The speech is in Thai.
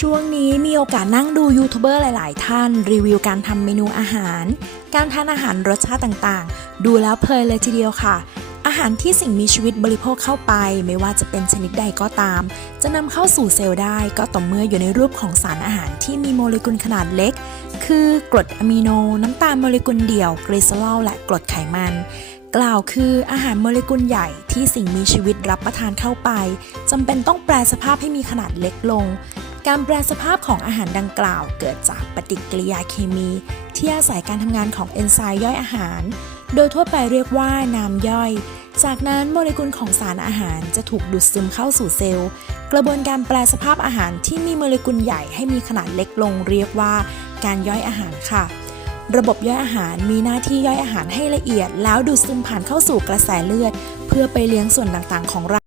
ช่วงนี้มีโอกาสนั่งดูยูทูบเบอร์หลาย ๆ ท่าน รีวิวการทำเมนูอาหาร การทานอาหารรสชาติต่างๆ ดูแล้วเพลินเลยทีเดียวค่ะ อาหารที่สิ่งมีชีวิตบริโภคเข้าไป ไม่ว่าจะเป็นชนิดใดก็ตาม จะนำเข้าสู่เซลล์ได้ก็ต่อเมื่ออยู่ในรูปของสารอาหารที่มีโมเลกุลขนาดเล็ก คือกรดอะมิโน น้ำตาลโมเลกุลเดี่ยวกลีซอลและกรดไขมันกล่าวคืออาหารโมเลกุลใหญ่ที่สิ่งมีชีวิตรับประทานเข้าไปจำเป็นต้องแปลสภาพให้มีขนาดเล็กลง การแปลสภาพของอาหารดังกล่าว เกิดจากปฏิกิริยาเคมี ที่อาศัยการทำงานของเอนไซม์ย่อยอาหาร โดยทั่วไปเรียกว่าน้ำย่อย จากนั้นโมเลกุลของสารอาหารจะถูกดูดซึมเข้าสู่เซลล์ กระบวนการแปลสภาพอาหารที่มีโมเลกุลใหญ่ให้มีขนาดเล็กลงเรียกว่า การย่อยอาหารค่ะ ระบบย่อยอาหารมีหน้าที่ย่อยอาหารให้ละเอียด แล้วดูดซึมผ่านเข้าสู่กระแสเลือด เพื่อไปเลี้ยงส่วนต่างๆ ของร่าง